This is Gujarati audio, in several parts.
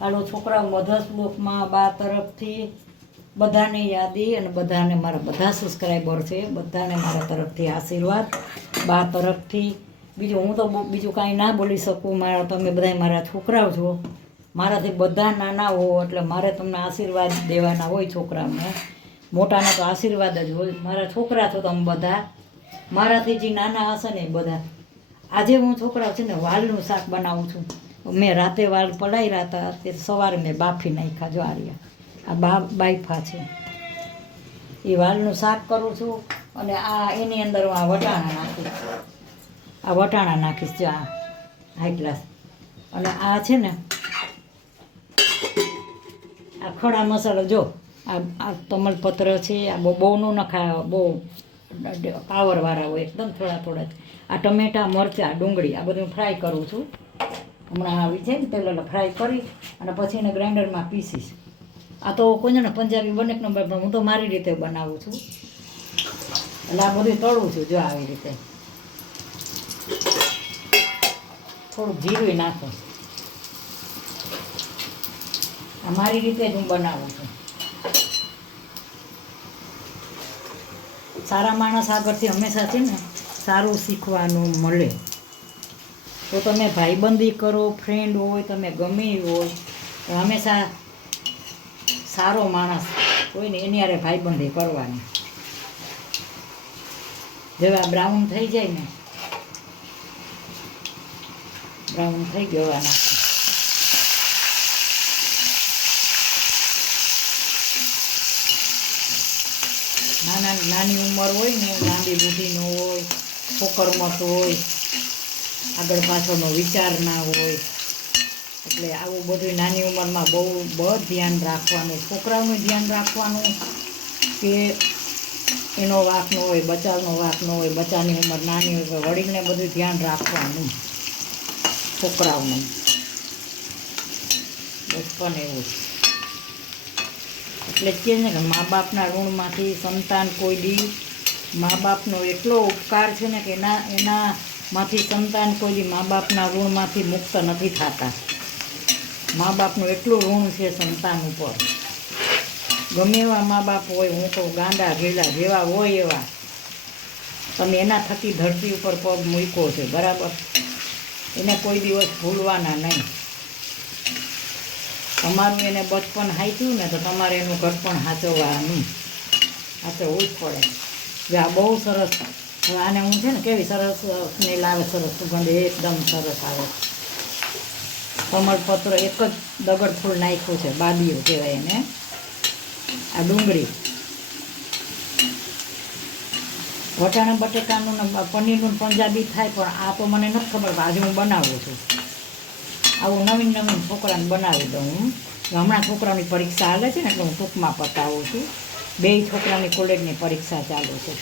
હાલો છોકરાઓ મધર શ્લોકમાં બા તરફથી બધાને યાદી અને બધાને મારા બધા સબસ્ક્રાઈબર છે બધાને મારા તરફથી આશીર્વાદ બા તરફથી બીજું હું તો બીજું કાંઈ ના બોલી શકું મારા તમે બધા મારા છોકરાઓ છો મારાથી બધા નાના હો એટલે મારે તમને આશીર્વાદ દેવાના હોય છોકરાઓને મોટાના તો આશીર્વાદ જ હોય મારા છોકરા છો તમે બધા મારાથી જે નાના હશે ને એ બધા આજે હું છોકરાઓ છે ને વાલનું શાક બનાવું છું મેં રાતે વાલ પલાળ્યા હતા તે સવારે મેં બાફી નાખ્યા જો આ બાફા છે એ વાલનું શાક કરું છું અને આ એની અંદર હું આ વટાણા નાખીશ જો આ હાઈ ક્લાસ અને આ છે ને આ ખડા મસાલો જો આ તમલપત્ર છે આ બહુ ન નખાય બહુ પાવરવાળા હોય એકદમ થોડા આ ટમેટા મરચાં ડુંગળી આ બધું ફ્રાય કરું છું હમણાં આવી છે ને તેલ ફ્રાય કરી અને પછી એને ગ્રાઇન્ડરમાં પીસીશ આ તો કોઈ ને પંજાબી બને કે નંબર હું તો મારી રીતે બનાવું છું એટલે આ બધું તળું છું જો આવી રીતે થોડુંક જીરું નાખું આ મારી રીતે જ હું બનાવું છું સારા માણસ આગળથી હંમેશા છે ને સારું શીખવાનું મળે તો તમે ભાઈબંધી કરો ફ્રેન્ડ હોય તમે ગમે હોય તો હંમેશા સારો માણસ હોય ને એની હારે ભાઈબંધી કરવાની જેવા બ્રાઉન થઈ જાય ને બ્રાઉન થઈ ગયો નાની ઉંમર હોય ને લાંબી બુદ્ધિ ન હોય છોકરમત હોય આગળ પાછળનો વિચાર ના હોય એટલે આવું બધું નાની ઉંમરમાં બહુ ધ્યાન રાખવાનું છોકરાઓનું ધ્યાન રાખવાનું કે એનો વાંક ન હોય બચાવનો વાંક ન હોય બચાવની ઉંમર નાની હોય વડીલને બધું ધ્યાન રાખવાનું છોકરાઓનું બચપન એવું એટલે જ કહે ને કે મા બાપના ઋણમાંથી સંતાન કોઈ દી મા બાપનો એટલો ઉપકાર છે ને કે એનામાંથી સંતાન કોઈ દી મા બાપના ઋણમાંથી મુક્ત નથી થતા મા બાપનું એટલું ઋણ છે સંતાન ઉપર ગમે એવા મા બાપ હોય હું તો ગાંડા ઘેલા જેવા હોય એવા તમે એના થકી ધરતી ઉપર પગ મૂક્યો છે બરાબર એને કોઈ દિવસ ભૂલવાના નહીં તમારું એને બચપન હાંચ્યું ને તો તમારે એનું ઘડપણ હાંચવવાનું હાચવવું જ પડે જે આ બહુ સરસ આને હું છે ને કેવી સરસ સ્મેલ આવે સરસ સુગંધ એકદમ સરસ આવે કમળપત્ર એક જ દગડ ફૂલ નાખ્યું છે બાદીઓ કહેવાય એને આ ડુંગળી વટાણા બટેકાનું ને પનીરનું પંજાબી થાય પણ આ તો મને નથી ખબર આજે હું બનાવું છું આવું નવીન છોકરાને બનાવી દઉં હું હમણાં છોકરાની પરીક્ષા હાલે છે ને એટલે હું ટૂંકમાં પતાવું છું 2 છોકરાની કોલેજની પરીક્ષા ચાલુ છે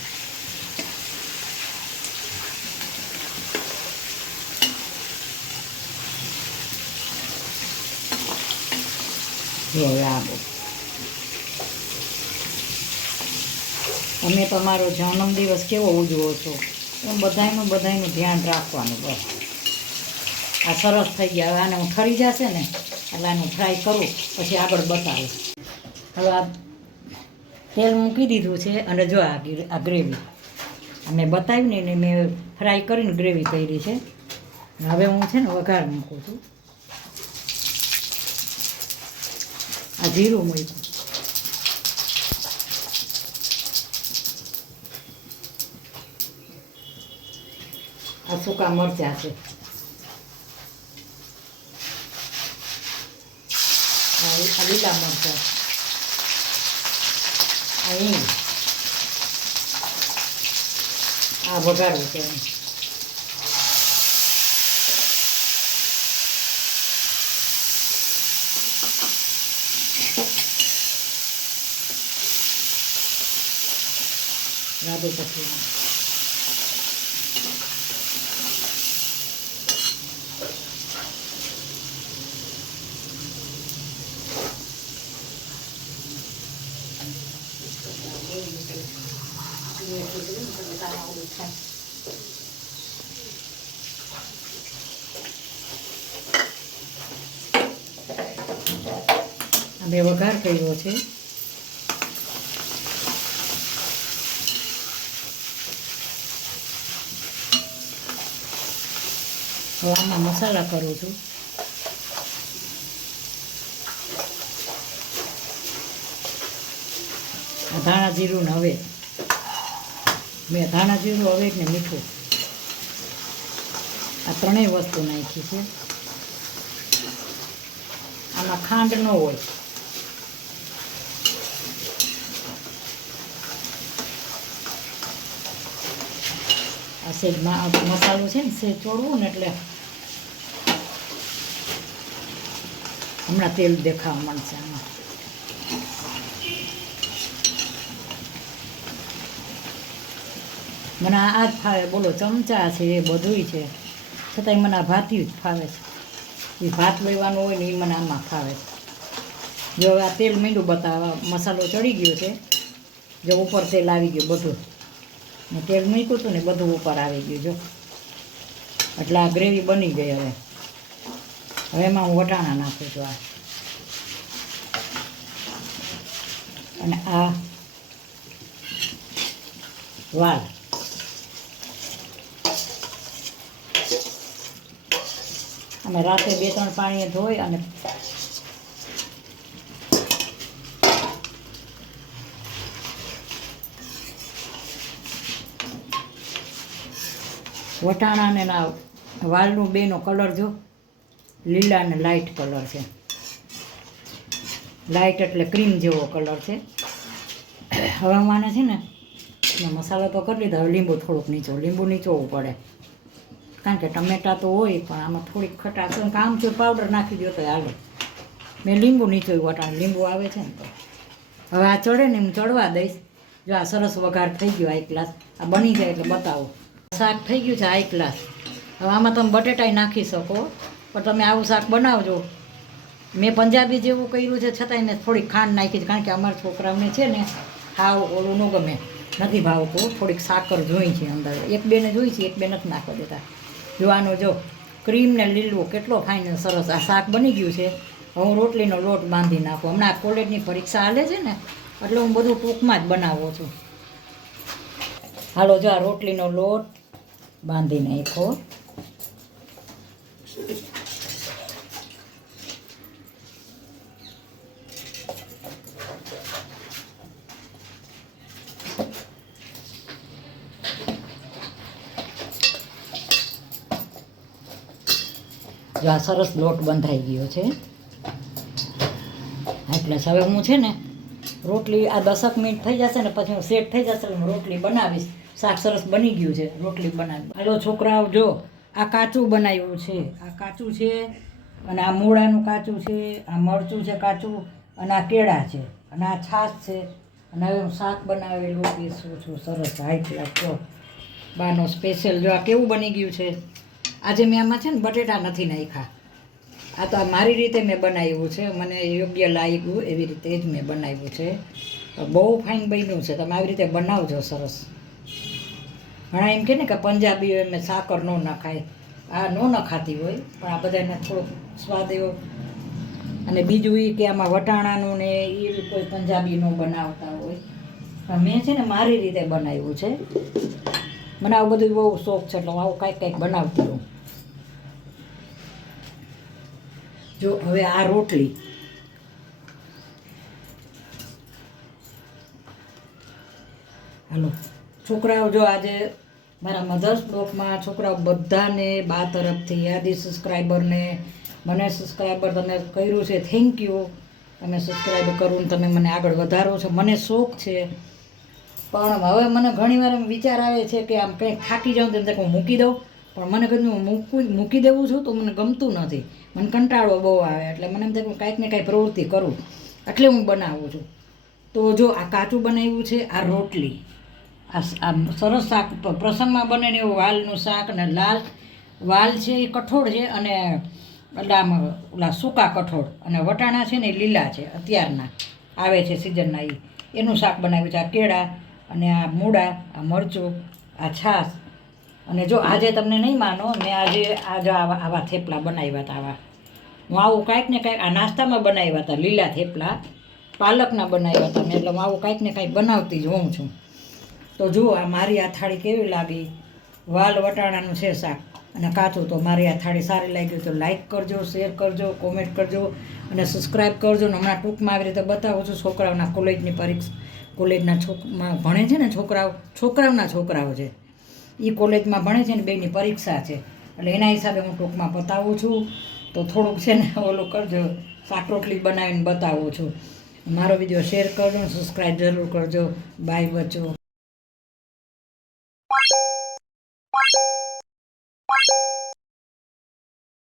તમે તમારો જન્મદિવસ કેવો ઉજવો છો એમ બધાનું ધ્યાન રાખવાનું બસ આ સરસ થઈ ગયા આને હું ઠરી જશે ને એટલે આનું ફ્રાય કરું પછી આગળ બતાવીશ હવે આ તેલ મૂકી દીધું છે અને જો આ ગ્રેવી મેં બતાવી ને મેં ફ્રાય કરીને ગ્રેવી કરી છે હવે હું છે ને વઘાર મૂકું છું આ જીરું મૂક્યું આ સૂકા મરચાં છે આ લીલા મરચાં આ હિંગ આ વઘારવું છે રાધે પછી મેં વઘાર કર્યો છે. હવે આમાં મસાલા કરું છું. ધાણા જીરું ને હવે મેં ધાણા જીરું હવે ને મીઠું આ ત્રણેય વસ્તુ નાખી છે. આમાં ખાંડ ન હોય. આ સેજ મસાલો છે ને સેજ ચોળવું ને એટલે હમણાં તેલ દેખાવા માંડશે આમાં. મને આ જ ફાવે, બોલો. ચમચા છે એ બધુંય છે, છતાંય મને આ ભાતી જ ફાવે છે. એ ભાત લેવાનું હોય ને એ મને આમાં ફાવે છે. જો હવે આ તેલ મીંડું બતાવવા, મસાલો ચડી ગયો છે, જો ઉપર તેલ આવી ગયું બધું, ને તેલ મૂક્યું હતું ને બધું ઉપર આવી ગયું જો. એટલે આ ગ્રેવી બની ગઈ. હવે એમાં હું વટાણા નાખું છું આ, અને આ વાલ. અમે રાતે 2-3 પાણીએ ધોઈ અને વટાણા ને ના વાલનું બેનો કલર જો લીલા અને લાઇટ કલર છે. લાઇટ એટલે ક્રીમ જેવો કલર છે. હવે માને છે ને મસાલો તો કરી લીધો. હવે લીંબુ થોડુંક લીંબુ નીચોવું પડે, કારણ કે ટમેટા તો હોય પણ આમાં થોડીક ખટાશ કામ છે. પાવડર નાખી દો તો હાલે. મેં લીંબુ નીચોયું વટાણ, લીંબુ આવે છે ને તો. હવે આ ચડે ને હું ચડવા દઈશ. જો આ સરસ વઘાર થઈ ગયો હાઈ ક્લાસ. આ બની જાય એટલે બતાવો. શાક થઈ ગયું છે હાઈ ક્લાસ. હવે આમાં તમે બટેટાઈ નાખી શકો, પણ તમે આવું શાક બનાવજો. મેં પંજાબી જેવું કર્યું છે, છતાંય મેં થોડીક ખાંડ નાખી છે, કારણ કે અમારા છોકરાઓને છે ને હાવ ઓલું ન ગમે, નથી ભાવતું. થોડીક સાકર જોઈ છે અંદર, 1-2ને જોઈ છે, 1-2 નથી નાખવા દેતા. જોવાનું જો ક્રીમ ને લીલું કેટલો ફાઇન સરસ આ શાક બની ગયું છે. હું રોટલીનો લોટ બાંધી નાખું. હમણાં કોલેજની પરીક્ષા હાલે છે ને, એટલે હું બધું ટૂંકમાં જ બનાવું છું. હાલો, જો આ રોટલીનો લોટ બાંધી નાખો. જો આ સરસ લોટ બંધાઈ ગયો છે. એટલે હવે હું છે ને રોટલી આ 10 મિનિટ થઈ જશે ને પછી હું સેટ થઈ જશે એટલે હું રોટલી બનાવીશ. શાક સરસ બની ગયું છે, રોટલી બનાવી. હાલો છોકરાઓ, જો આ કાચું બનાવ્યું છે. આ કાચું છે, અને આ મૂળાનું કાચું છે, આ મરચું છે કાચું, અને આ કેળા છે, અને આ છાશ છે. અને હવે હું શાક બનાવેલું પીસું છું સરસ હાઈ ક્લાસ. જો બાનો સ્પેશિયલ. જો આ કેવું બની ગયું છે. આજે મેં આમાં છે ને બટેટા નથી નાખ્યા. આ તો મારી રીતે મેં બનાવ્યું છે, મને યોગ્ય લાગ્યું એવી રીતે જ મેં બનાવ્યું છે. બહુ ફાઇન બન્યું છે. તમે આવી રીતે બનાવજો સરસ. ઘણા એમ કહે ને કે પંજાબીઓ એમ સાકર ન નખાય. આ ન નખાતી હોય, પણ આ બધાને થોડોક સ્વાદ એવો. અને બીજું એ કે આમાં વટાણાનું ને એ કોઈ પંજાબી ન બનાવતા હોય. પણ મેં છે ને મારી રીતે બનાવ્યું છે. મને આવું બધું બહુ શોખ છે, એટલે હું આવું કાંઈક બનાવતી હોઉં. જો હવે આ રોટલી, હાલો છોકરાઓ, જો આજે મારા મધર્સ બ્લોગમાં છોકરાઓ બધાને બા તરફથી યાદી સબસ્ક્રાઈબરને, મને સબસ્ક્રાઈબર તમે કર્યું છે, થેન્ક યુ. તમે સબસ્ક્રાઈબ કરું, તમે મને આગળ વધારો છો, મને શોખ છે. પણ હવે મને ઘણીવાર એમ વિચાર આવે છે કે આમ કંઈક થાકી જાઉં તેમ હું મૂકી દઉં, પણ મને કદી મૂકી દેવું છું તો મને ગમતું નથી. મને કંટાળો બહુ આવે, એટલે મને એમ થાય કે કાંઈક ને કાંઈક પ્રવૃત્તિ કરું, એટલે હું બનાવું છું. તો જો આ કાચું બનાવ્યું છે, આ રોટલી, આ સરસ શાક પ્રસંગમાં બને ને એવું વાલનું શાક. અને લાલ વાલ છે એ કઠોળ છે, અને ઓલા સૂકા કઠોળ, અને વટાણા છે ને એ લીલા છે, અત્યારના આવે છે સિઝનના. એનું શાક બનાવ્યું છે. આ કેળા, અને આ મૂળા, આ મરચું, આ છાશ. અને જો આજે તમને નહીં માનો, મેં આજે આવા થેપલા બનાવ્યા હતા. આવા હું આવું કાંઈક ને કાંઈક આ નાસ્તામાં બનાવ્યા હતા લીલા થેપલા પાલકના બનાવ્યા હતા મેં એટલે હું આવું કાંઈક ને કાંઈક બનાવતી જ હોઉં છું. તો જુઓ આ મારી આ થાળી કેવી લાગી. વાલ વટાણાનું છે શાક અને કાચું. તો મારી આ થાળી સારી લાગી તો લાઈક કરજો, શેર કરજો, કોમેન્ટ કરજો અને સબસ્ક્રાઈબ કરજો. ને હમણાં ટૂંકમાં આવી રીતે બતાવું છું છોકરાઓના કોલેજની પરીક્ષા. કોલેજના ભણે છે ને છોકરાઓના છોકરાઓ છે એ કોલેજમાં ભણે છે ને બેની પરીક્ષા છે એટલે એના હિસાબે હું ટૂંકમાં બતાવું છું. તો થોડુંક છે ને ઓલું કરજો, શાક રોટલી બનાવીને બતાવું છું. મારો વિડીયો શેર કરજો, સબસ્ક્રાઈબ જરૂર કરજો. બાય બચ્ચો.